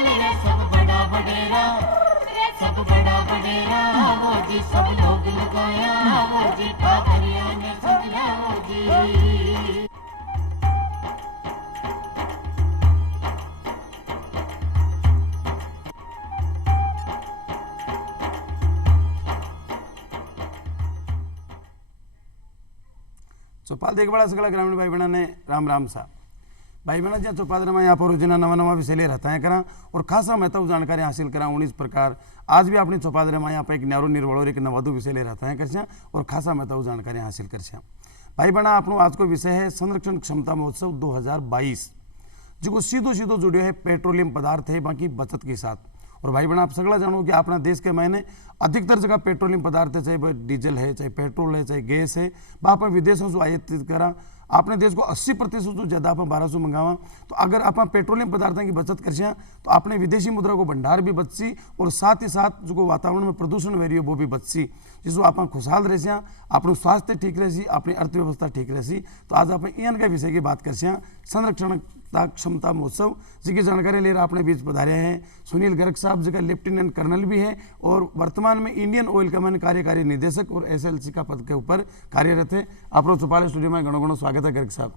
खुशहाल रे सब बड़ा बडेरा, सब बड़ा बडेरा वो जी सब लोग लगाया वो जी पादरिया ने सजला वो जी। चौपाल देखभाल सगळ्या ग्रामीण भाई बहना राम राम सा भाई बहना ज्યાં चौपादराમાં यहाँ पर रोजाना नवा नवा विषय ले रहता है करा और खासा महत्व जानकारी हासिल करा। इस प्रकार आज भी अपनी चौपादराમાં यहाँ पर एक न्यारो निर्वड़ो एक नवादू विषय ले रहता है कर और खासा महत्व जानकारी हासिल कर भाई बहना आपनो आज को विषय है संरक्षण क्षमता महोत्सव 2022 जो सीधो सीधो जुड़ो है पेट्रोलियम पदार्थ है बाकी बचत के साथ। और भाई बहना आप सगला जानो कि अपना देश के मैंने अधिकतर जगह पेट्रोलियम पदार्थ है, चाहे डीजल है, चाहे पेट्रोल है, चाहे गैस है, आप विदेशों से आयातित करा। अपने देश को 80% तो ज़्यादा आप 1200 मंगावा। तो अगर आप पेट्रोलियम पदार्थों की बचत कर तो अपने विदेशी मुद्रा को भंडार भी बचसी और साथ ही साथ जो वातावरण में प्रदूषण वेरी है वो भी बचसी, जिसको आप खुशहाल रह अपना स्वास्थ्य ठीक रही अपनी अर्थव्यवस्था ठीक रही। तो आज आप इन का विषय की बात कर संरक्षण क्षमता महोत्सव जिसकी जानकारी ले रहा अपने बीच पधारे हैं सुनील गर्ग साहब जी का लेफ्टिनेंट कर्नल भी है और वर्तमान में इंडियन ऑयल का मैंने कार्यकारी निदेशक और SLC का पद के ऊपर कार्यरत है। आप चौपाल स्टूडियो में घणो घणो स्वागत है गर्ग साहब।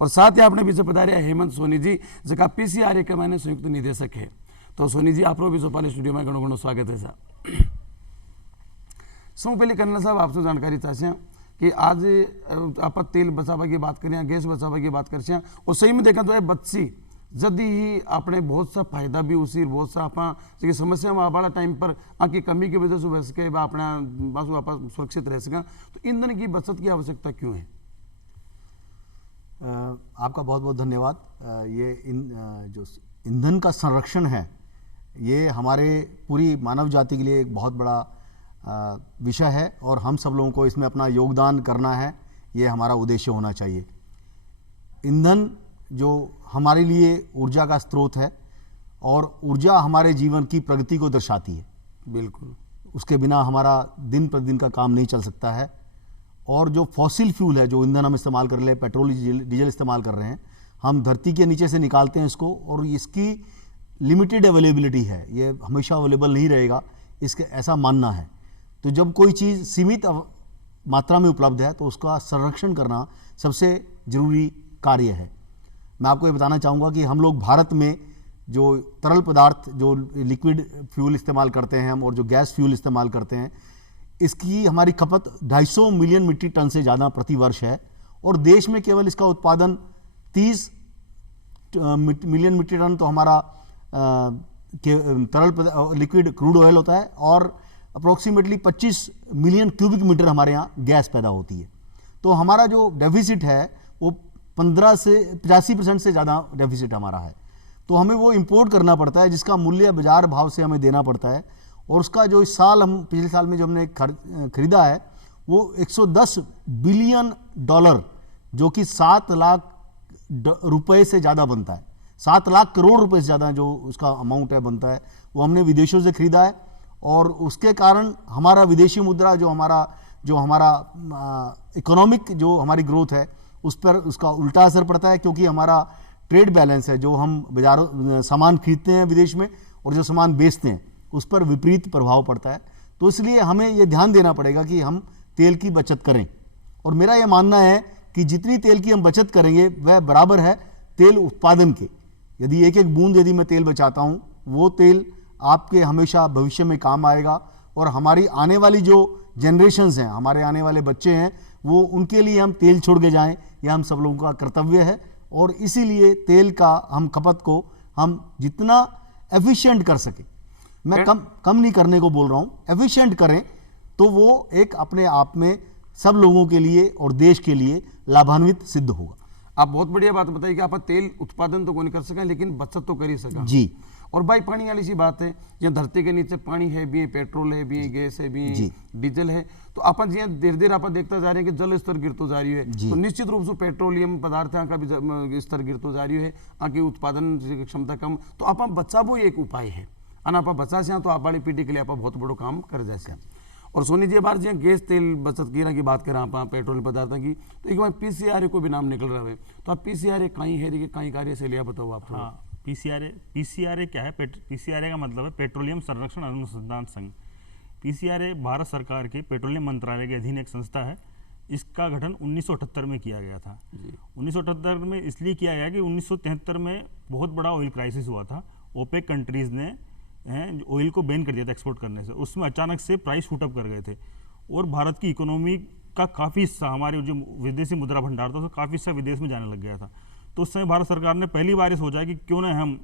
और साथ ही आपने बीच पधारे हेमंत सोनी जी जिसका PCRA के मैंने संयुक्त निदेशक है। तो सोनी जी आप भी चौपाल स्टूडियो में घणो घणो स्वागत है साहब। सौ पहले कर्नल साहब आपसे जानकारी चाहते कि आज आप तेल बचावा की बात करें, गैस बचावा की बात करें और सही में देखा तो है बच्ची जदी ही आपने बहुत सा फायदा भी उसी बहुत सा आप समस्या में वाला टाइम पर आकी कमी की वजह से बच के अपना बस आप सुरक्षित रह सका। तो ईंधन की बचत की आवश्यकता क्यों है? आपका बहुत बहुत धन्यवाद। ये जो ईंधन का संरक्षण है ये हमारे पूरी मानव जाति के लिए एक बहुत बड़ा विषय है और हम सब लोगों को इसमें अपना योगदान करना है, ये हमारा उद्देश्य होना चाहिए। ईंधन जो हमारे लिए ऊर्जा का स्रोत है और ऊर्जा हमारे जीवन की प्रगति को दर्शाती है। बिल्कुल, उसके बिना हमारा दिन प्रतिदिन का काम नहीं चल सकता है। और जो फॉसिल फ्यूल है, जो ईंधन हम इस्तेमाल कर रहे हैं, पेट्रोल डीजल इस्तेमाल कर रहे हैं, हम धरती के नीचे से निकालते हैं इसको और इसकी लिमिटेड अवेलेबिलिटी है, ये हमेशा अवेलेबल नहीं रहेगा, इसके ऐसा मानना है। तो जब कोई चीज़ सीमित मात्रा में उपलब्ध है तो उसका संरक्षण करना सबसे ज़रूरी कार्य है। मैं आपको ये बताना चाहूँगा कि हम लोग भारत में जो तरल पदार्थ जो लिक्विड फ्यूल इस्तेमाल करते हैं हम और जो गैस फ्यूल इस्तेमाल करते हैं, इसकी हमारी खपत 250 मिलियन मीट्रिक टन से ज़्यादा प्रति वर्ष है और देश में केवल इसका उत्पादन 30 मिलियन मीट्रिक टन तो हमारा तरल लिक्विड क्रूड ऑयल होता है और अप्रोक्सीमेटली 25 मिलियन क्यूबिक मीटर हमारे यहाँ गैस पैदा होती है। तो हमारा जो डेफिसिट है वो 15 से 85% से ज़्यादा डेफिसिट हमारा है। तो हमें वो इंपोर्ट करना पड़ता है जिसका मूल्य बाजार भाव से हमें देना पड़ता है और उसका जो इस साल हम पिछले साल में जो हमने खरीदा है वो 110 बिलियन डॉलर जो कि 7 लाख रुपए से ज़्यादा बनता है, 7 लाख करोड़ रुपए से ज़्यादा जो उसका अमाउंट है बनता है, वो हमने विदेशों से खरीदा है। और उसके कारण हमारा विदेशी मुद्रा जो हमारा इकोनॉमिक जो हमारी ग्रोथ है उस पर उसका उल्टा असर पड़ता है, क्योंकि हमारा ट्रेड बैलेंस है, जो हम बाजारों सामान खरीदते हैं विदेश में और जो सामान बेचते हैं उस पर विपरीत प्रभाव पड़ता है। तो इसलिए हमें ये ध्यान देना पड़ेगा कि हम तेल की बचत करें। और मेरा ये मानना है कि जितनी तेल की हम बचत करेंगे वह बराबर है तेल उत्पादन के। यदि एक एक बूंद यदि मैं तेल बचाता हूँ वो तेल आपके हमेशा भविष्य में काम आएगा और हमारी आने वाली जो जनरेशन्स हैं, हमारे आने वाले बच्चे हैं, वो उनके लिए हम तेल छोड़ के जाएं, यह हम सब लोगों का कर्तव्य है। और इसीलिए तेल का हम खपत को हम जितना एफिशिएंट कर सके, मैं कम नहीं करने को बोल रहा हूँ, एफिशिएंट करें तो वो एक अपने आप में सब लोगों के लिए और देश के लिए लाभान्वित सिद्ध होगा। आप बहुत बढ़िया बात बताइए कि आप तेल उत्पादन तो नहीं कर सकें लेकिन बचत तो कर ही सकें जी। और भाई पानी वाली सी बात है, जहाँ धरती के नीचे पानी है भी, पेट्रोल है भी, गैस है भी, डीजल है, तो आप धीरे धीरे आप देखता जा रहे हैं कि जल स्तर गिरतो जा रही है, तो निश्चित रूप से पेट्रोलियम पदार्थ का भी स्तर गिरतो जा रही है, आगे उत्पादन क्षमता कम। तो आप बचावो एक उपाय है, अना आप बचा से तो आप वाली पीढ़ी के लिए आप बहुत बड़ो काम कर जैसे। और सोनी जी बार जी गैस तेल बचत की बात करें आप पेट्रोल पदार्थ की, तो एक बार PCRA को भी नाम निकल रहा है, तो आप PCRA कहीं है कहीं कार्य से लिया बताओ आप। पीसीआरए क्या है? पीसीआरए का मतलब है पेट्रोलियम संरक्षण अनुसंधान संघ। पीसीआरए भारत सरकार के पेट्रोलियम मंत्रालय के अधीन एक संस्था है। इसका गठन 1978 में किया गया था। 1978 में इसलिए किया गया कि 1973 में बहुत बड़ा ऑयल क्राइसिस हुआ था। ओपेक कंट्रीज़ ने ऑयल को बैन कर दिया था एक्सपोर्ट करने से। उसमें अचानक से प्राइस शूटअप कर गए थे और भारत की इकोनॉमी का काफ़ी हिस्सा, हमारे जो विदेशी मुद्रा भंडार था, तो काफ़ी हिस्सा विदेश में जाने लग गया था। तो उस समय भारत सरकार ने पहली बार सोचा कि क्यों ना हम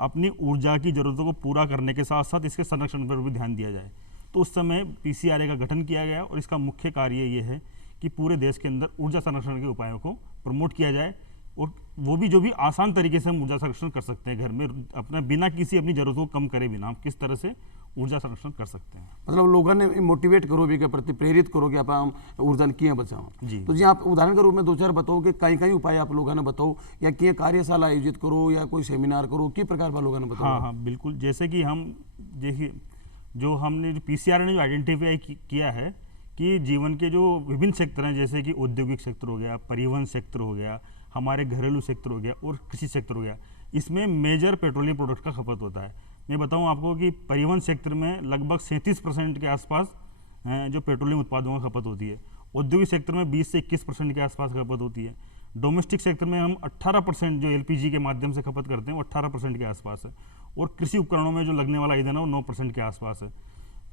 अपनी ऊर्जा की ज़रूरतों को पूरा करने के साथ साथ इसके संरक्षण पर भी ध्यान दिया जाए। तो उस समय पीसीआरए का गठन किया गया और इसका मुख्य कार्य ये है कि पूरे देश के अंदर ऊर्जा संरक्षण के उपायों को प्रमोट किया जाए, और वो भी जो भी आसान तरीके से हम ऊर्जा संरक्षण कर सकते हैं घर में अपना, बिना किसी अपनी ज़रूरतों को कम करे बिना हम किस तरह से ऊर्जा संरक्षण कर सकते हैं। मतलब लोगों ने मोटिवेट करो भी के प्रति प्रेरित करो कि आप हम ऊर्जा किए बचाओ जी। तो जी आप उदाहरण के रूप में 2-4 बताओ कि कई कई उपाय आप लोगों ने बताओ, या किए कार्यशाला आयोजित करो या कोई सेमिनार करो, किस प्रकार का लोगों ने बताओ? हाँ हाँ बिल्कुल। जैसे कि हम देखिए जो हमने जो पीसीआर ने जो आइडेंटिफाई किया है कि जीवन के जो विभिन्न सेक्टर हैं, जैसे कि औद्योगिक सेक्टर हो गया, परिवहन सेक्टर हो गया, हमारे घरेलू सेक्टर हो गया और कृषि सेक्टर हो गया, इसमें मेजर पेट्रोलियम प्रोडक्ट का खपत होता है। मैं बताऊं आपको कि परिवहन सेक्टर में लगभग 37% के आसपास जो पेट्रोलियम उत्पादों का खपत होती है। औद्योगिक सेक्टर में 20 से 21% के आसपास खपत होती है। डोमेस्टिक सेक्टर में हम 18% जो एलपीजी के माध्यम से खपत करते हैं वो 18% के आसपास है, और कृषि उपकरणों में जो लगने वाला ईंधन है वो 9% के आसपास है।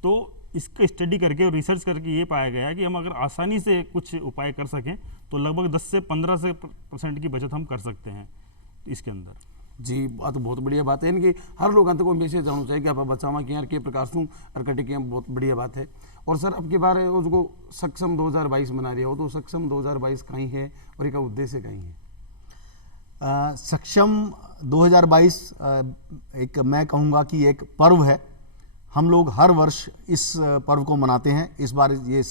तो इसका स्टडी करके और रिसर्च करके ये पाया गया है कि हम अगर आसानी से कुछ उपाय कर सकें तो लगभग 10 से 15% की बचत हम कर सकते हैं इसके अंदर। जी बात तो बहुत बढ़िया बात है, इनकी हर लोगों तक को मैसेज जाना चाहिए कि आप बचावा कि यार के प्रकार से अरकटे की बहुत बढ़िया बात है। और सर अब के बार उसको सक्षम 2022 मना रही हो, तो सक्षम 2022 कहीं है और इसका उद्देश्य कहीं है? सक्षम 2022 एक मैं कहूँगा कि एक पर्व है। हम लोग हर वर्ष इस पर्व को मनाते हैं। इस बार ये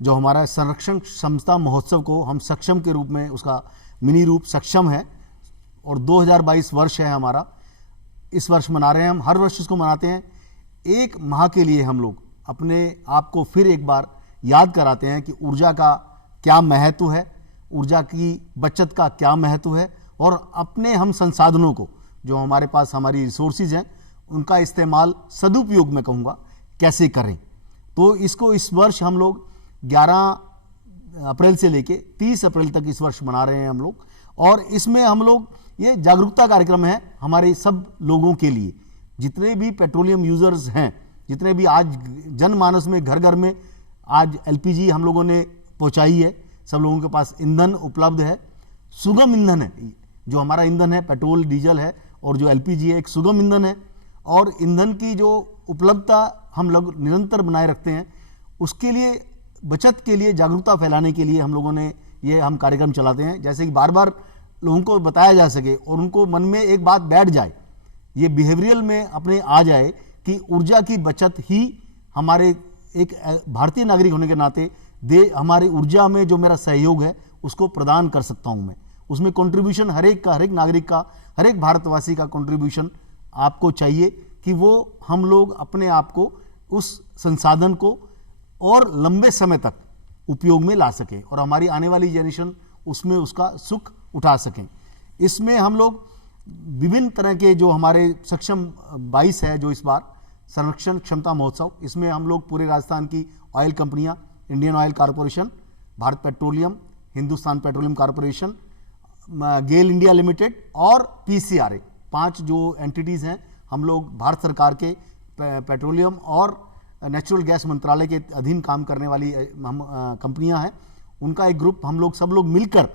जो हमारा संरक्षण क्षमता महोत्सव को हम सक्षम के रूप में, उसका मिनी रूप सक्षम है, और 2022 वर्ष है हमारा, इस वर्ष मना रहे हैं हम। हर वर्ष इसको मनाते हैं। एक माह के लिए हम लोग अपने आप को फिर एक बार याद कराते हैं कि ऊर्जा का क्या महत्व है, ऊर्जा की बचत का क्या महत्व है, और अपने हम संसाधनों को जो हमारे पास हमारी रिसोर्सेज हैं उनका इस्तेमाल सदुपयोग में कहूँगा कैसे करें। तो इसको इस वर्ष हम लोग 11 अप्रैल से लेके 30 अप्रैल तक इस वर्ष मना रहे हैं हम लोग। और इसमें हम लोग ये जागरूकता कार्यक्रम है हमारे सब लोगों के लिए, जितने भी पेट्रोलियम यूजर्स हैं, जितने भी आज जनमानस में घर घर में आज एलपीजी हम लोगों ने पहुंचाई है, सब लोगों के पास ईंधन उपलब्ध है, सुगम ईंधन है। जो हमारा ईंधन है पेट्रोल डीजल है, और जो एलपीजी है एक सुगम ईंधन है, और ईंधन की जो उपलब्धता हम लोग निरंतर बनाए रखते हैं। उसके लिए बचत के लिए जागरूकता फैलाने के लिए हम लोगों ने ये हम कार्यक्रम चलाते हैं, जैसे कि बार बार लोगों को बताया जा सके और उनको मन में एक बात बैठ जाए, ये बिहेवियरल में अपने आ जाए कि ऊर्जा की बचत ही हमारे एक भारतीय नागरिक होने के नाते हमारी ऊर्जा में जो मेरा सहयोग है उसको प्रदान कर सकता हूं मैं। उसमें कंट्रीब्यूशन हर एक का, हर एक नागरिक का, हर एक भारतवासी का कंट्रीब्यूशन आपको चाहिए कि वो हम लोग अपने आप को उस संसाधन को और लंबे समय तक उपयोग में ला सकें और हमारी आने वाली जनरेशन उसमें उसका सुख उठा सकें। इसमें हम लोग विभिन्न तरह के जो हमारे सक्षम 22 है, जो इस बार संरक्षण क्षमता महोत्सव, इसमें हम लोग पूरे राजस्थान की ऑयल कंपनियां, Indian Oil Corporation, Bharat petroleum, Hindustan petroleum corporation, GAIL India limited और पीसीआरए, 5 जो एंटिटीज़ हैं, हम लोग भारत सरकार के पेट्रोलियम और नेचुरल गैस मंत्रालय के अधीन काम करने वाली हम कंपनियां हैं, उनका एक ग्रुप, हम लोग सब लोग मिलकर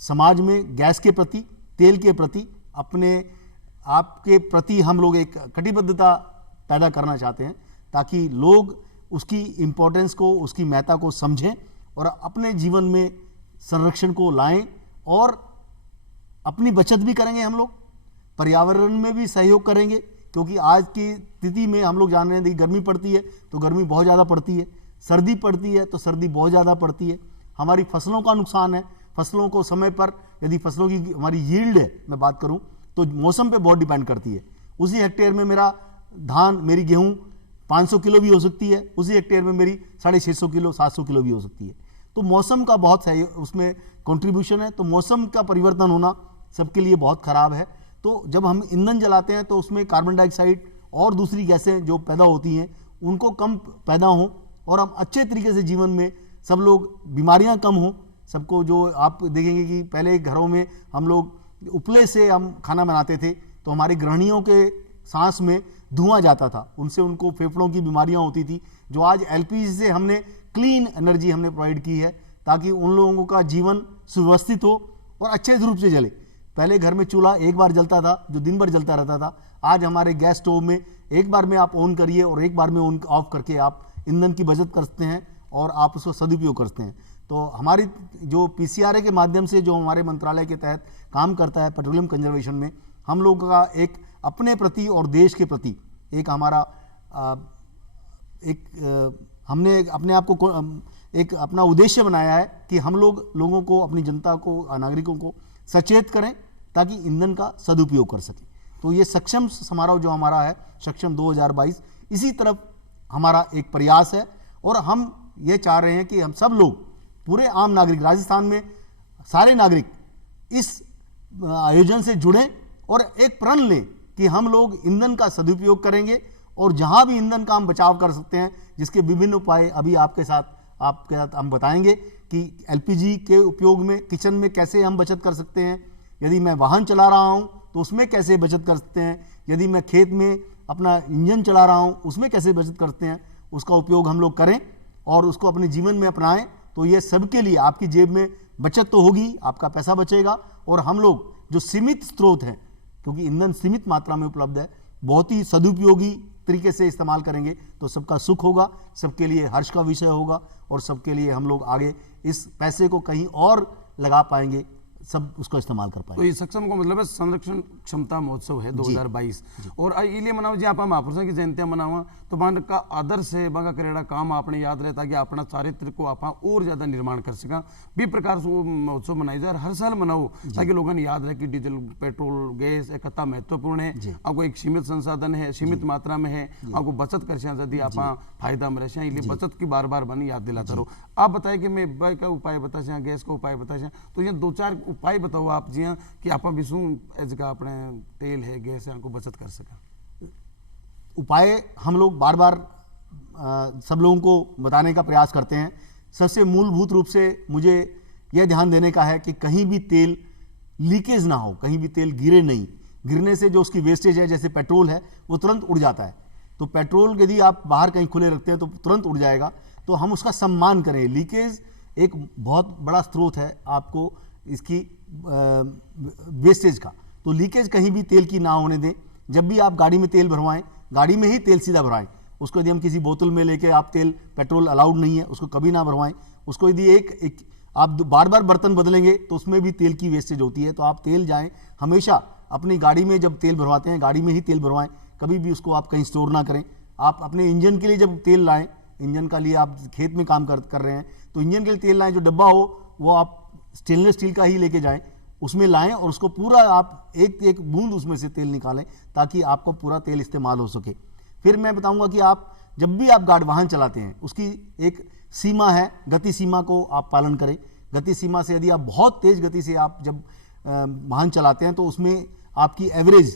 समाज में गैस के प्रति, तेल के प्रति, अपने आप के प्रति हम लोग एक कटिबद्धता पैदा करना चाहते हैं, ताकि लोग उसकी इम्पोर्टेंस को, उसकी महत्ता को समझें और अपने जीवन में संरक्षण को लाएं और अपनी बचत भी करेंगे। हम लोग पर्यावरण में भी सहयोग करेंगे, क्योंकि आज की स्थिति में हम लोग जान रहे हैं कि गर्मी पड़ती है तो गर्मी बहुत ज़्यादा पड़ती है, सर्दी पड़ती है तो सर्दी बहुत ज़्यादा पड़ती है, हमारी फसलों का नुकसान है। फसलों को समय पर, यदि फसलों की हमारी यील्ड है, मैं बात करूं तो मौसम पे बहुत डिपेंड करती है। उसी हेक्टेयर में मेरा धान, मेरी गेहूं 500 किलो भी हो सकती है, उसी हेक्टेयर में मेरी 650 किलो, 700 किलो भी हो सकती है। तो मौसम का बहुत सही उसमें कंट्रीब्यूशन है। तो मौसम का परिवर्तन होना सबके लिए बहुत खराब है। तो जब हम ईंधन जलाते हैं तो उसमें कार्बन डाइऑक्साइड और दूसरी गैसें जो पैदा होती हैं उनको कम पैदा हों और हम अच्छे तरीके से जीवन में सब लोग, बीमारियां कम हों सबको। जो आप देखेंगे कि पहले घरों में हम लोग उपले से हम खाना बनाते थे तो हमारी गृहिणियों के सांस में धुआं जाता था, उनसे उनको फेफड़ों की बीमारियां होती थी। जो आज एलपीजी से हमने क्लीन एनर्जी हमने प्रोवाइड की है ताकि उन लोगों का जीवन सुव्यवस्थित हो और अच्छे रूप से जले। पहले घर में चूल्हा एक बार जलता था जो दिन भर जलता रहता था, आज हमारे गैस स्टोव में एक बार में आप ऑन करिए और एक बार में ऑन ऑफ करके आप ईंधन की बचत करते हैं और आप उसको सदुपयोग करते हैं। तो हमारी जो पीसीआरए के माध्यम से जो हमारे मंत्रालय के तहत काम करता है पेट्रोलियम कंजर्वेशन में, हम लोगों का एक अपने प्रति और देश के प्रति एक हमारा हमने अपने आप को एक अपना उद्देश्य बनाया है कि हम लोगों को, अपनी जनता को, नागरिकों को सचेत करें ताकि ईंधन का सदुपयोग कर सकें। तो ये सक्षम समारोह जो हमारा है, सक्षम 2022, इसी तरफ हमारा एक प्रयास है और हम ये चाह रहे हैं कि हम सब लोग, पूरे आम नागरिक, राजस्थान में सारे नागरिक इस आयोजन से जुड़ें और एक प्रण लें कि हम लोग ईंधन का सदुपयोग करेंगे और जहां भी ईंधन का हम बचाव कर सकते हैं, जिसके विभिन्न उपाय अभी आपके साथ हम बताएंगे कि एलपीजी के उपयोग में किचन में कैसे हम बचत कर सकते हैं, यदि मैं वाहन चला रहा हूं तो उसमें कैसे बचत कर सकते हैं, यदि मैं खेत में अपना इंजन चला रहा हूं उसमें कैसे बचत करते हैं, उसका उपयोग हम लोग करें और उसको अपने जीवन में अपनाएं। तो ये सबके लिए आपकी जेब में बचत तो होगी, आपका पैसा बचेगा और हम लोग जो सीमित स्रोत हैं, क्योंकि ईंधन सीमित मात्रा में उपलब्ध है, बहुत ही सदुपयोगी तरीके से इस्तेमाल करेंगे तो सबका सुख होगा, सबके लिए हर्ष का विषय होगा और सबके लिए हम लोग आगे इस पैसे को कहीं और लगा पाएंगे, सब उसका इस्तेमाल कर पाएंगे। तो ये सक्षम को मतलब है संरक्षण क्षमता महोत्सव है 2022 और इलिए मनाओ जी आप महापुरुषों की जयंतियां मनावा तो मान का आदर से बंगा करेड़ा काम आपने याद रहता कि अपना चारित्र को आप और ज्यादा निर्माण कर सका भी प्रकार से वो महोत्सव मनाई जाए, हर साल मनाओ ताकि लोगों ने याद रहे कि डीजल, पेट्रोल, गैस एक कितना महत्वपूर्ण है, आपको एक सीमित संसाधन है, सीमित मात्रा में है, आपको बचत कर यदि आप फायदा में रहे, इसलिए बचत की बार बार बनी याद दिलाता रहो। आप बताए कि मैं बाय का उपाय बता गैस का उपाय बता, तो ये 2-4 उपाय बताओ आप जी कि आप विष्णु एज का अपने तेल है, गैस है, आपको बचत कर सका। उपाय हम लोग बार बार सब लोगों को बताने का प्रयास करते हैं। सबसे मूलभूत रूप से मुझे यह ध्यान देने का है कि कहीं भी तेल लीकेज ना हो, कहीं भी तेल गिरे नहीं। गिरने से जो उसकी वेस्टेज है, जैसे पेट्रोल है, वो तुरंत उड़ जाता है। तो पेट्रोल यदि आप बाहर कहीं खुले रखते हैं तो तुरंत उड़ जाएगा, तो हम उसका सम्मान करें। लीकेज एक बहुत बड़ा स्रोत है आपको इसकी वेस्टेज का, तो लीकेज कहीं भी तेल की ना होने दें। जब भी आप गाड़ी में तेल भरवाएं, गाड़ी में ही तेल सीधा भरवाएं। उसको यदि हम किसी बोतल में लेके आप तेल, पेट्रोल अलाउड नहीं है, उसको कभी ना भरवाएं। उसको यदि एक आप बार बार बर्तन बदलेंगे तो उसमें भी तेल की वेस्टेज होती है। तो आप तेल जाएं हमेशा अपनी गाड़ी में, जब तेल भरवाते हैं गाड़ी में ही तेल भरवाएं, कभी भी उसको आप कहीं स्टोर ना करें। आप अपने इंजन के लिए जब तेल लाएं, इंजन का लिए आप खेत में काम कर रहे हैं तो इंजन के लिए तेल लाएं, जो डब्बा हो वो आप स्टेनलेस स्टील का ही लेके जाएं, उसमें लाएं और उसको पूरा आप एक एक बूंद उसमें से तेल निकालें ताकि आपको पूरा तेल इस्तेमाल हो सके। फिर मैं बताऊंगा कि आप जब भी आप वाहन चलाते हैं उसकी एक सीमा है, गति सीमा को आप पालन करें। गति सीमा से यदि आप बहुत तेज गति से आप जब वाहन चलाते हैं तो उसमें आपकी एवरेज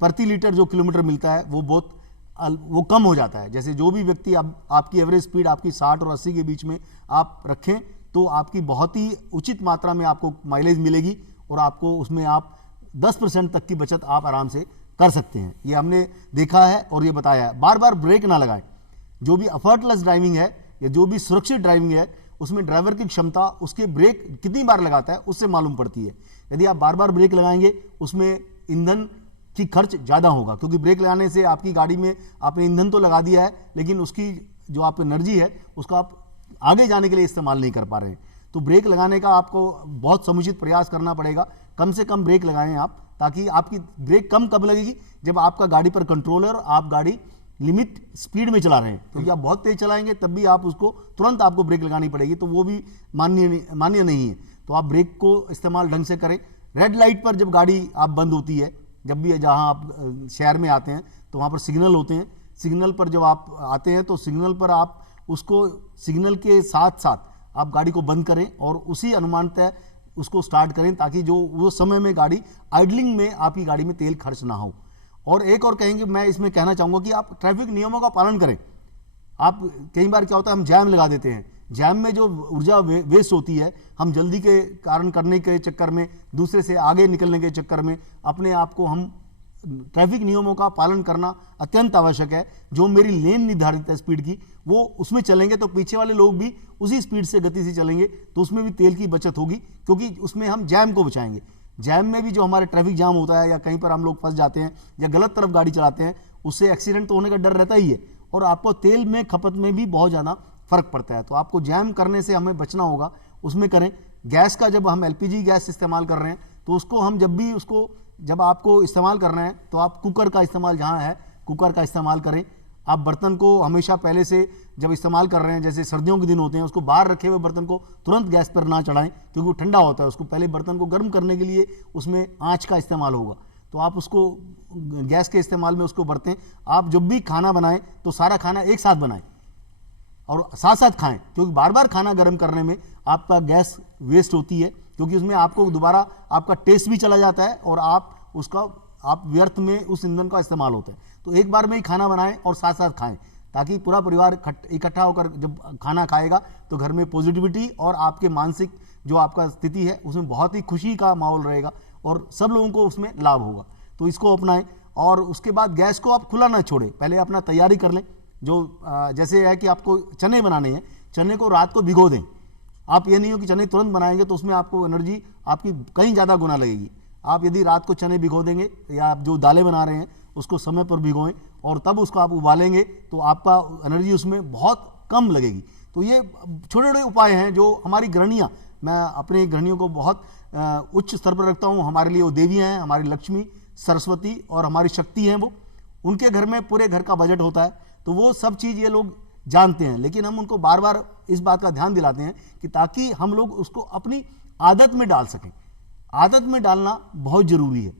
प्रति लीटर जो किलोमीटर मिलता है वो कम हो जाता है। जैसे जो भी व्यक्ति आपकी एवरेज स्पीड आपकी 60 और 80 के बीच में आप रखें तो आपकी बहुत ही उचित मात्रा में आपको माइलेज मिलेगी और आपको उसमें आप 10% तक की बचत आप आराम से कर सकते हैं। ये हमने देखा है और ये बताया है। बार बार ब्रेक ना लगाएं। जो भी एफर्टलेस ड्राइविंग है या जो भी सुरक्षित ड्राइविंग है उसमें ड्राइवर की क्षमता उसके ब्रेक कितनी बार लगाता है उससे मालूम पड़ती है। यदि आप बार बार ब्रेक लगाएंगे उसमें ईंधन की खर्च ज़्यादा होगा, क्योंकि ब्रेक लगाने से आपकी गाड़ी में आपने ईंधन तो लगा दिया है लेकिन उसकी जो आपकी एनर्जी है उसको आप आगे जाने के लिए इस्तेमाल नहीं कर पा रहे हैं। तो ब्रेक लगाने का आपको बहुत समुचित प्रयास करना पड़ेगा। कम से कम ब्रेक लगाएं आप, ताकि आपकी ब्रेक कब लगेगी, जब आपका गाड़ी पर कंट्रोल है और आप गाड़ी लिमिट स्पीड में चला रहे हैं। क्योंकि आप बहुत तेज चलाएंगे तब भी आप उसको तुरंत आपको ब्रेक लगानी पड़ेगी, तो वो भी मान्य नहीं है। तो आप ब्रेक को इस्तेमाल ढंग से करें। रेड लाइट पर जब गाड़ी आप बंद होती है, जब भी जहाँ आप शहर में आते हैं तो वहाँ पर सिग्नल होते हैं। सिग्नल पर जब आप आते हैं तो सिग्नल पर आप उसको सिग्नल के साथ साथ आप गाड़ी को बंद करें और उसी अनुमानतः उसको स्टार्ट करें, ताकि जो वो समय में गाड़ी आइडलिंग में आपकी गाड़ी में तेल खर्च ना हो। और एक और कहेंगे, मैं इसमें कहना चाहूँगा कि आप ट्रैफिक नियमों का पालन करें। आप कई बार क्या होता है, हम जैम लगा देते हैं, जैम में जो ऊर्जा वेस्ट होती है, हम जल्दी के कारण करने के चक्कर में, दूसरे से आगे निकलने के चक्कर में अपने आप को हम ट्रैफिक नियमों का पालन करना अत्यंत आवश्यक है। जो मेरी लेन निर्धारित है स्पीड की, वो उसमें चलेंगे तो पीछे वाले लोग भी उसी स्पीड से गति से चलेंगे, तो उसमें भी तेल की बचत होगी, क्योंकि उसमें हम जैम को बचाएंगे। जैम में भी जो हमारे ट्रैफिक जाम होता है या कहीं पर हम लोग फंस जाते हैं या गलत तरफ गाड़ी चलाते हैं, उससे एक्सीडेंट तो होने का डर रहता ही है, और आपको तेल में खपत में भी बहुत ज़्यादा फर्क पड़ता है। तो आपको जैम करने से हमें बचना होगा, उसमें करें। गैस का जब हम एलपीजी गैस इस्तेमाल कर रहे हैं, तो उसको हम जब आपको इस्तेमाल करना है, तो आप कुकर का इस्तेमाल, जहाँ है कुकर का इस्तेमाल करें। आप बर्तन को हमेशा पहले से जब इस्तेमाल कर रहे हैं, जैसे सर्दियों के दिन होते हैं, उसको बाहर रखे हुए बर्तन को तुरंत गैस पर ना चढ़ाएं, क्योंकि वो ठंडा होता है। उसको पहले बर्तन को गर्म करने के लिए उसमें आँच का इस्तेमाल होगा, तो आप उसको गैस के इस्तेमाल में उसको बरतें। आप जब भी खाना बनाएं तो सारा खाना एक साथ बनाएं और साथ साथ खाएं, क्योंकि बार बार खाना गर्म करने में आपका गैस वेस्ट होती है, क्योंकि उसमें आपको दोबारा आपका टेस्ट भी चला जाता है और आप व्यर्थ में उस ईंधन का इस्तेमाल होता है। तो एक बार में ही खाना बनाएं और साथ साथ खाएं, ताकि पूरा परिवार इकट्ठा होकर जब खाना खाएगा तो घर में पॉजिटिविटी और आपके मानसिक जो आपका स्थिति है उसमें बहुत ही खुशी का माहौल रहेगा और सब लोगों को उसमें लाभ होगा। तो इसको अपनाएं। और उसके बाद गैस को आप खुला ना छोड़ें, पहले अपना तैयारी कर लें। जो जैसे है कि आपको चने बनाने हैं, चने को रात को भिगो दें। आप ये नहीं हो कि चने तुरंत बनाएंगे तो उसमें आपको एनर्जी आपकी कहीं ज़्यादा गुना लगेगी। आप यदि रात को चने भिगो देंगे, या आप जो दालें बना रहे हैं उसको समय पर भिगोएं और तब उसको आप उबालेंगे, तो आपका एनर्जी उसमें बहुत कम लगेगी। तो ये छोटे छोटे उपाय हैं जो हमारी गृहणियाँ, मैं अपनी गृहणियों को बहुत उच्च स्तर पर रखता हूँ। हमारे लिए वो देवियाँ हैं, हमारी लक्ष्मी, सरस्वती और हमारी शक्ति हैं। वो उनके घर में पूरे घर का बजट होता है, तो वो सब चीज़ ये लोग जानते हैं, लेकिन हम उनको बार बार इस बात का ध्यान दिलाते हैं कि ताकि हम लोग उसको अपनी आदत में डाल सकें। आदत में डालना बहुत ज़रूरी है।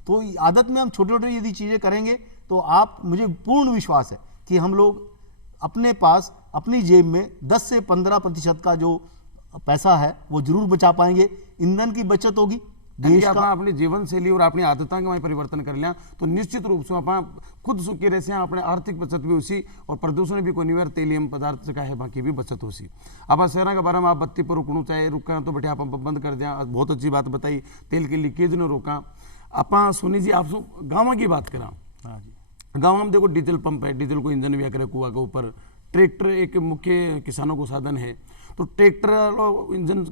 तो आदत में हम छोटे छोटे यदि चीज़ें करेंगे तो मुझे पूर्ण विश्वास है कि हम लोग अपने पास अपनी जेब में 10 से 15% का जो पैसा है वो जरूर बचा पाएंगे। ईंधन की बचत होगी, देश का अपनी जीवन शैली और अपनी आदतों के परिवर्तन कर लिया तो निश्चित रूप से आप खुद सुखी रहे से अपने आर्थिक बचत भी उसी और प्रदूषण भी कोई निवर तेलियम पदार्थ का है बाकी भी बचत उसी। अब शहर के बारे में आप बत्ती पर रुकना चाहे रुका तो बैठे आप बंद कर दिया, बहुत अच्छी बात बताई, तेल की लीकेज ने रोका। आप सुनी जी, आप गाँव की बात करा। हाँ जी, गाँव में देखो डीजल पंप है, डीजल को इंजन भी करे कुआ के ऊपर। ट्रैक्टर एक मुख्य किसानों को साधन है, तो ट्रैक्टर इंजन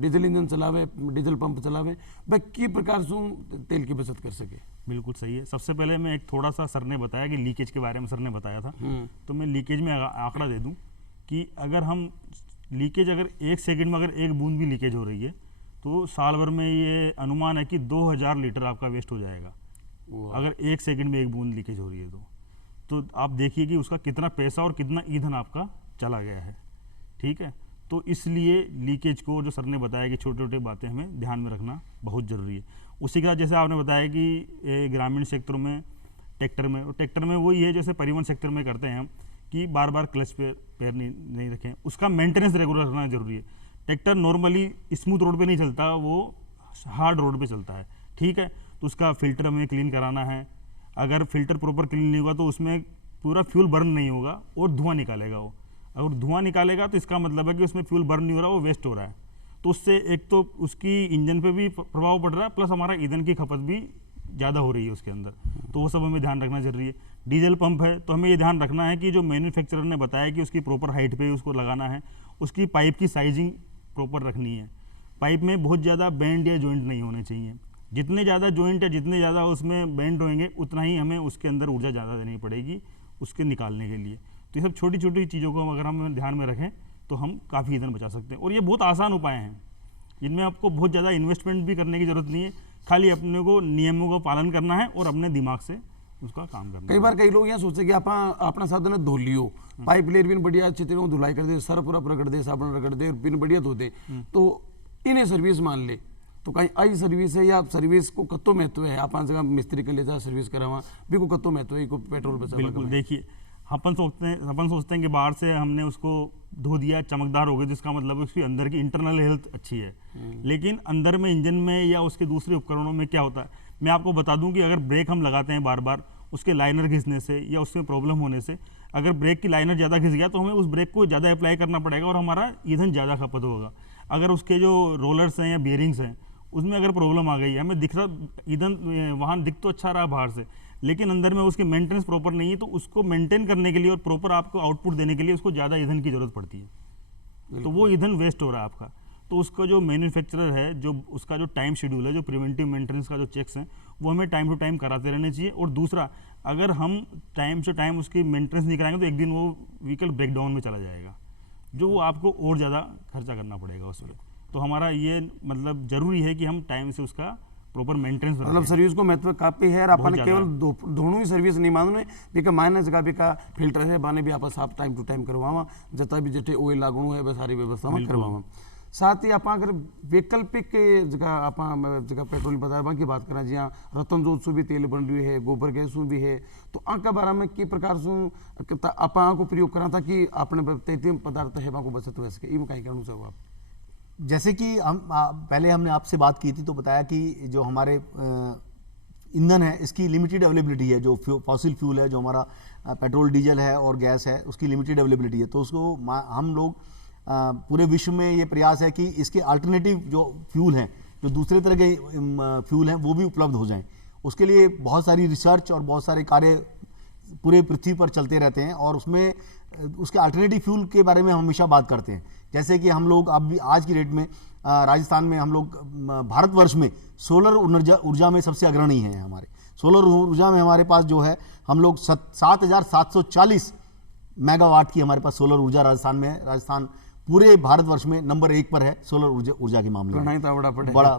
डीजल इंजन चलावे, डीजल पंप चलावे, वह की प्रकार से तेल की बचत कर सके। बिल्कुल सही है। सबसे पहले मैं एक थोड़ा सा सर ने बताया कि लीकेज के बारे में सर ने बताया था, तो मैं लीकेज में आंकड़ा दे दूं कि अगर हम लीकेज अगर 1 सेकंड में अगर 1 बूंद भी लीकेज हो रही है तो साल भर में ये अनुमान है कि 2000 लीटर आपका वेस्ट हो जाएगा। अगर 1 सेकंड में 1 बूंद लीकेज हो रही है तो आप देखिए कि उसका कितना पैसा और कितना ईंधन आपका चला गया है। ठीक है, तो इसलिए लीकेज को जो सर ने बताया कि छोटे छोटे बातें हमें ध्यान में रखना बहुत ज़रूरी है। उसी के साथ जैसे आपने बताया कि ग्रामीण क्षेत्रों में ट्रैक्टर में वही है जैसे परिवहन सेक्टर में करते हैं हम कि बार बार क्लच पे पैर नहीं रखें, उसका मेंटेनेंस रेगुलर रखना जरूरी है। ट्रैक्टर नॉर्मली स्मूथ रोड पे नहीं चलता, वो हार्ड रोड पे चलता है। ठीक है, तो उसका फिल्टर हमें क्लीन कराना है। अगर फिल्टर प्रॉपर क्लीन नहीं होगा तो उसमें पूरा फ्यूल बर्न नहीं होगा और धुआं निकालेगा वो। अगर धुआं निकालेगा तो इसका मतलब है कि उसमें फ्यूल बर्न नहीं हो रहा, वो वेस्ट हो रहा है। तो उससे एक तो उसकी इंजन पे भी प्रभाव पड़ रहा है, प्लस हमारा ईंधन की खपत भी ज़्यादा हो रही है उसके अंदर। तो वो सब हमें ध्यान रखना जरूरी है। डीजल पंप है तो हमें ये ध्यान रखना है कि जो मैन्युफैक्चरर ने बताया कि उसकी प्रॉपर हाइट पे उसको लगाना है, उसकी पाइप की साइजिंग प्रॉपर रखनी है। पाइप में बहुत ज़्यादा बेंड या जॉइंट नहीं होने चाहिए। जितने ज़्यादा जॉइंट है, जितने ज़्यादा उसमें बेंड होंगे, उतना ही हमें उसके अंदर ऊर्जा ज़्यादा देनी पड़ेगी उसके निकालने के लिए। तो ये सब छोटी छोटी चीज़ों को अगर हम ध्यान में रखें तो हम काफ़ी ईंधन बचा सकते हैं। और ये बहुत आसान उपाय हैं, इनमें आपको बहुत ज़्यादा इन्वेस्टमेंट भी करने की ज़रूरत नहीं है, खाली अपने को नियमों का पालन करना है और अपने दिमाग से उसका काम करना। कई बार कई लोग यहाँ सोचते कि आप अपना साधन धो लियो, पाइप लेर भी बढ़िया अच्छी तरह धुलाई कर दे, सर पूरा रगड़ दे, साबुन रगड़ दे, बिन बढ़िया धो दे, तो इन्हें सर्विस मान ले। तो कहीं आई सर्विस है या सर्विस को कत्तो महत्व है, आप जगह मिस्त्री के ले जा सर्विस करावा भी को कत्तो महत्व है, को पेट्रोल बचा। बिल्कुल, देखिए अपन सोचते हैं कि बाहर से हमने उसको धो दिया, चमकदार हो गया, जिसका मतलब है उसकी अंदर की इंटरनल हेल्थ अच्छी है। लेकिन अंदर में इंजन में या उसके दूसरे उपकरणों में क्या होता है, मैं आपको बता दूं कि अगर ब्रेक हम लगाते हैं बार बार उसके लाइनर घिसने से या उसमें प्रॉब्लम होने से, अगर ब्रेक की लाइनर ज़्यादा घिस गया तो हमें उस ब्रेक को ज़्यादा अप्लाई करना पड़ेगा और हमारा ईंधन ज़्यादा खपत होगा। अगर उसके जो रोलर्स हैं या बियरिंग्स हैं उसमें अगर प्रॉब्लम आ गई है, हमें दिख रहा ईंधन वाहन दिख तो अच्छा रहा बाहर से, लेकिन अंदर में उसकी मेंटेनेंस प्रॉपर नहीं है, तो उसको मेंटेन करने के लिए और प्रॉपर आपको आउटपुट देने के लिए उसको ज़्यादा ईंधन की ज़रूरत पड़ती है, तो वो ईंधन वेस्ट हो रहा है आपका। तो उसका जो मैन्युफैक्चरर है, जो उसका जो टाइम शेड्यूल है, जो प्रिवेंटिव मेंटेनेंस का जो चेक्स हैं, वो हमें टाइम टू टाइम कराते रहने चाहिए। और दूसरा, अगर हम टाइम से टाइम उसकी मेंटेनेंस नहीं कराएंगे तो एक दिन वो व्हीकल ब्रेकडाउन में चला जाएगा, जो वो आपको और ज़्यादा खर्चा करना पड़ेगा उस पर। तो हमारा ये मतलब ज़रूरी है कि हम टाइम से उसका प्रॉपर मेंटेनेंस, मतलब सर्विस को महत्व काफी है। और अपन केवल दोनों ही सर्विस नहीं मानने बिका माइनस का बिका फिल्टर है बाने भी आप साफ टाइम टू टाइम करवावा, जता भी जटे ऑयल लागणु है बस सारी व्यवस्था में करवावा। साथ ही आप अगर वैकल्पिक जगह आप जगह पेट्रोल पदार्थ की बात करें, जहाँ रतन जोत से भी तेल बन रही है, गोबर गैस भी है, तो आँख बारे में कि प्रकार से आप को प्रयोग करा था कि आपने तैतीय पदार्थ है को बचत हो सके, ये कहीं कहना चाहो आप? जैसे कि हम पहले हमने आपसे बात की थी तो बताया कि जो हमारे ईंधन है इसकी लिमिटेड अवेलेबिलिटी है, जो फॉसिल फ्यूल है, जो हमारा पेट्रोल डीजल है और गैस है, उसकी लिमिटेड अवेलेबिलिटी है। तो उसको हम लोग पूरे विश्व में ये प्रयास है कि इसके अल्टरनेटिव जो फ्यूल हैं, जो दूसरे तरह के फ्यूल हैं, वो भी उपलब्ध हो जाएं। उसके लिए बहुत सारी रिसर्च और बहुत सारे कार्य पूरे पृथ्वी पर चलते रहते हैं और उसमें उसके अल्टरनेटिव फ्यूल के बारे में हम हमेशा बात करते हैं। जैसे कि हम लोग अब भी आज की डेट में राजस्थान में हम लोग भारतवर्ष में सोलर ऊर्जा में सबसे अग्रणी हैं। हमारे सोलर ऊर्जा में हमारे पास जो है हम लोग 7,740 मेगावाट की हमारे पास सोलर ऊर्जा राजस्थान में है। राजस्थान पूरे भारतवर्ष में नंबर 1 पर है सोलर ऊर्जा के मामले में।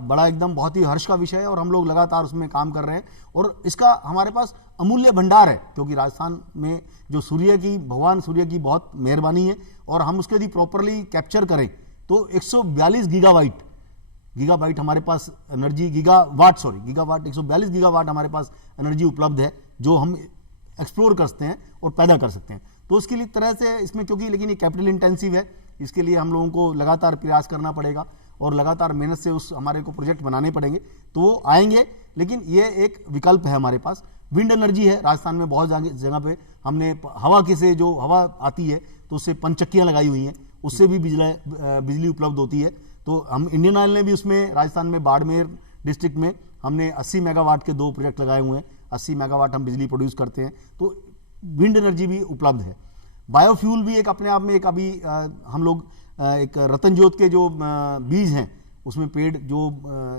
बड़ा एकदम बहुत ही हर्ष का विषय है और हम लोग लगातार उसमें काम कर रहे हैं और इसका हमारे पास अमूल्य भंडार है, क्योंकि राजस्थान में जो भगवान सूर्य की बहुत मेहरबानी है और हम उसके यदि प्रॉपरली कैप्चर करें तो 142 गीगावाट हमारे पास एनर्जी, गीगावाट 142 गीगावाट हमारे पास एनर्जी उपलब्ध है, जो हम एक्सप्लोर कर सकते हैं और पैदा कर सकते हैं। तो उसके लिए तरह से इसमें, क्योंकि लेकिन ये कैपिटल इंटेंसिव है, इसके लिए हम लोगों को लगातार प्रयास करना पड़ेगा और लगातार मेहनत से हमारे को प्रोजेक्ट बनाने पड़ेंगे, तो वो आएंगे। लेकिन ये एक विकल्प है हमारे पास। विंड एनर्जी है राजस्थान में, बहुत जगह पे हमने हवा के से जो हवा आती है तो उससे पंचक्कियाँ लगाई हुई हैं, उससे भी बिजली उपलब्ध होती है। तो हम इंडियन ऑयल ने भी उसमें राजस्थान में बाड़मेर डिस्ट्रिक्ट में हमने 80 मेगावाट के 2 प्रोजेक्ट लगाए हुए हैं। 80 मेगावाट हम बिजली प्रोड्यूस करते हैं, तो विंड एनर्जी भी उपलब्ध है। बायोफ्यूल भी एक अपने आप में एक अभी हम लोग एक रतन ज्योत के जो बीज हैं उसमें पेड़ जो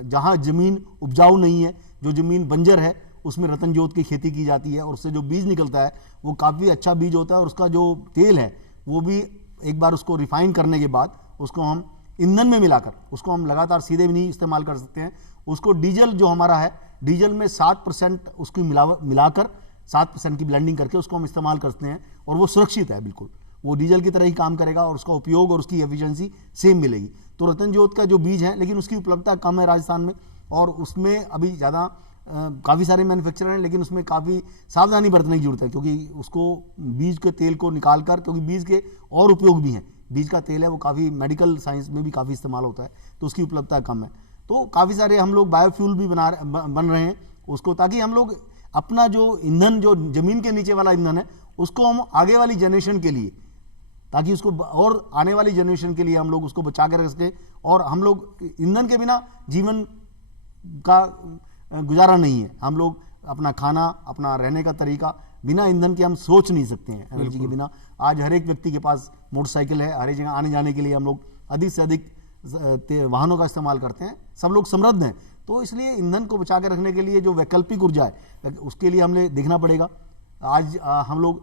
जहाँ ज़मीन उपजाऊ नहीं है, जो ज़मीन बंजर है, उसमें रतन ज्योत की खेती की जाती है और उससे जो बीज निकलता है वो काफ़ी अच्छा बीज होता है और उसका जो तेल है वो भी एक बार उसको रिफाइन करने के बाद उसको हम ईंधन में मिलाकर उसको हम लगातार सीधे भी नहीं इस्तेमाल कर सकते हैं। उसको डीजल जो हमारा है, डीजल में 7% उसकी मिलाकर 7% की ब्लेंडिंग करके उसको हम इस्तेमाल करते हैं और वो सुरक्षित है, बिल्कुल वो डीजल की तरह ही काम करेगा और उसका उपयोग और उसकी एफिशिएंसी सेम मिलेगी। तो रतन ज्योत का जो बीज है, लेकिन उसकी उपलब्धता कम है राजस्थान में और उसमें अभी ज़्यादा काफ़ी सारे मैन्युफैक्चरर हैं, लेकिन उसमें काफ़ी सावधानी बरतने की जरूरत है, क्योंकि उसको बीज के तेल को निकाल कर, क्योंकि बीज के और उपयोग भी हैं, बीज का तेल है वो काफ़ी मेडिकल साइंस में भी काफ़ी इस्तेमाल होता है, तो उसकी उपलब्धता कम है। तो काफ़ी सारे हम लोग बायोफ्यूल भी बन रहे हैं उसको, ताकि हम लोग अपना जो ईंधन, जो ज़मीन के नीचे वाला ईंधन है, उसको हम आगे वाली जनरेशन के लिए, ताकि उसको और आने वाली जनरेशन के लिए हम लोग उसको बचा कर रख सकें। और हम लोग ईंधन के बिना जीवन का गुजारा नहीं है। हम लोग अपना खाना, अपना रहने का तरीका बिना ईंधन के हम सोच नहीं सकते हैं, एनर्जी के बिना। आज हर एक व्यक्ति के पास मोटरसाइकिल है, हर एक जगह आने जाने के लिए हम लोग अधिक से अधिक वाहनों का इस्तेमाल करते हैं, सब लोग समृद्ध हैं। तो इसलिए ईंधन को बचा कर रखने के लिए जो वैकल्पिक ऊर्जा है उसके लिए हमें देखना पड़ेगा। आज हम लोग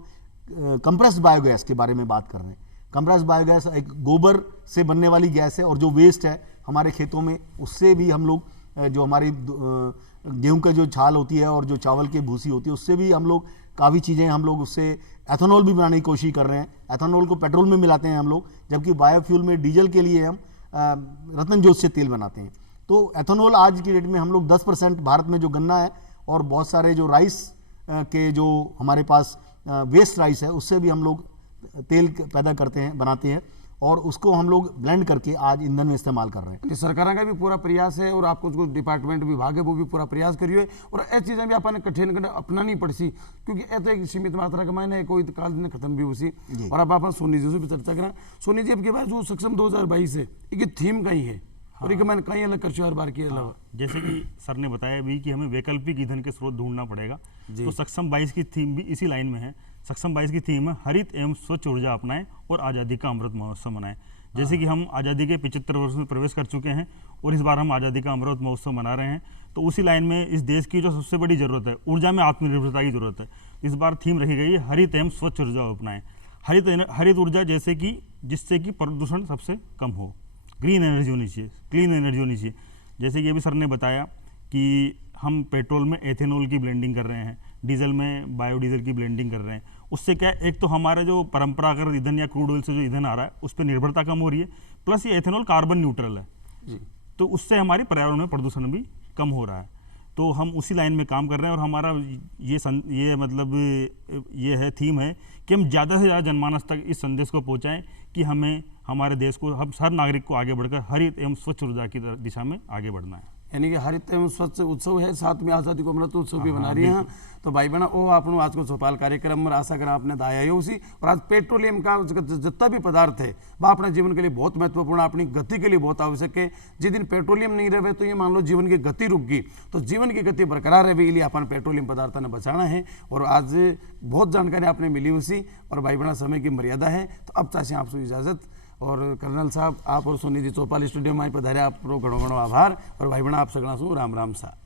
कंप्रेस्ड बायोगैस के बारे में बात कर रहे हैं। कंप्रेस्ड बायोगैस एक गोबर से बनने वाली गैस है और जो वेस्ट है हमारे खेतों में, उससे भी हम लोग जो हमारी गेहूं का जो छाल होती है और जो चावल की भूसी होती है, उससे भी हम लोग काफ़ी चीज़ें हम लोग उससे एथेनॉल भी बनाने की कोशिश कर रहे हैं। एथेनॉल को पेट्रोल में मिलाते हैं हम लोग, जबकि बायोफ्यूल में डीजल के लिए हम रतन ज्योत से तेल बनाते हैं। तो एथेनॉल आज की डेट में हम लोग 10% भारत में जो गन्ना है और बहुत सारे जो राइस के जो हमारे पास वेस्ट राइस है उससे भी हम लोग तेल पैदा करते हैं, बनाते हैं, और उसको हम लोग ब्लेंड करके आज ईंधन में इस्तेमाल कर रहे हैं। कि सरकार का भी पूरा प्रयास है और आपको जो डिपार्टमेंट विभाग है वो भी पूरा प्रयास करिए और ऐसी चीज़ें भी अपन कठिन अपनानी पड़सी, क्योंकि ये तो एक सीमित मात्रा का मैंने कोई काल दिन खत्म भी हुई। और अब अपन सोनी जी से भी चर्चा करें। सोनी जी, अब के बाद जो सक्षम 2022 है ये थीम कहीं है और एक मैंने कहीं अलग कर हर बार के अलावा, जैसे कि सर ने बताया भी कि हमें वैकल्पिक ईंधन के स्रोत ढूंढना पड़ेगा, तो सक्षम 22 की थीम भी इसी लाइन में है। सक्षम 22 की थीम है हरित एवं स्वच्छ ऊर्जा अपनाएं और आज़ादी का अमृत महोत्सव मनाएं। जैसे कि हम आज़ादी के 75 वर्ष में प्रवेश कर चुके हैं और इस बार हम आज़ादी का अमृत महोत्सव मना रहे हैं, तो उसी लाइन में इस देश की जो सबसे बड़ी ज़रूरत है, ऊर्जा में आत्मनिर्भरता की ज़रूरत है, इस बार थीम रखी गई है हरित एवं स्वच्छ ऊर्जा अपनाएं। हरित ऊर्जा जैसे कि जिससे कि प्रदूषण सबसे कम हो, ग्रीन एनर्जी होनी चाहिए, क्लीन एनर्जी होनी चाहिए। जैसे कि अभी सर ने बताया कि हम पेट्रोल में एथेनॉल की ब्लेंडिंग कर रहे हैं, डीजल में बायोडीजल की ब्लेंडिंग कर रहे हैं। उससे क्या है, एक तो हमारा जो परंपरागत ईंधन या क्रूड ऑयल से जो ईंधन आ रहा है उस पर निर्भरता कम हो रही है, प्लस ये एथेनॉल कार्बन न्यूट्रल है जी। तो उससे हमारी पर्यावरण में प्रदूषण भी कम हो रहा है। तो हम उसी लाइन में काम कर रहे हैं और हमारा ये मतलब ये है थीम है कि हम ज़्यादा से ज़्यादा जनमानस तक इस संदेश को पहुंचाएं कि हमें हमारे देश को, हम हर नागरिक को आगे बढ़कर हरित एवं स्वच्छ ऊर्जा की दिशा में आगे बढ़ना है। यानी कि हरित एवं स्वच्छ उत्सव है, साथ में आज़ादी को अमृत उत्सव भी बना रही हैं। तो भाई बहना वो आपने आज को चौपाल कार्यक्रम में आशा करा आपने दाया है उसी, और आज पेट्रोलियम का जितना भी पदार्थ है वह अपने जीवन के लिए बहुत महत्वपूर्ण, अपनी गति के लिए बहुत आवश्यक है। जिस दिन पेट्रोलियम नहीं रहे तो ये मान लो जीवन की गति रुक गई, तो जीवन की गति बरकरार रहे इसलिए अपन पेट्रोलियम पदार्थ ने बचाना है। और आज बहुत जानकारी आपने मिली उसी, और भाई बहना समय की मर्यादा है, तो अब चाहे आपसे इजाज़त। और कर्नल साहब आप और सोनी जी चौपाल स्टूडियो में पधारे, आप घणो घणो आभार। और भाई बहना आप सगड़ा सु राम राम सा।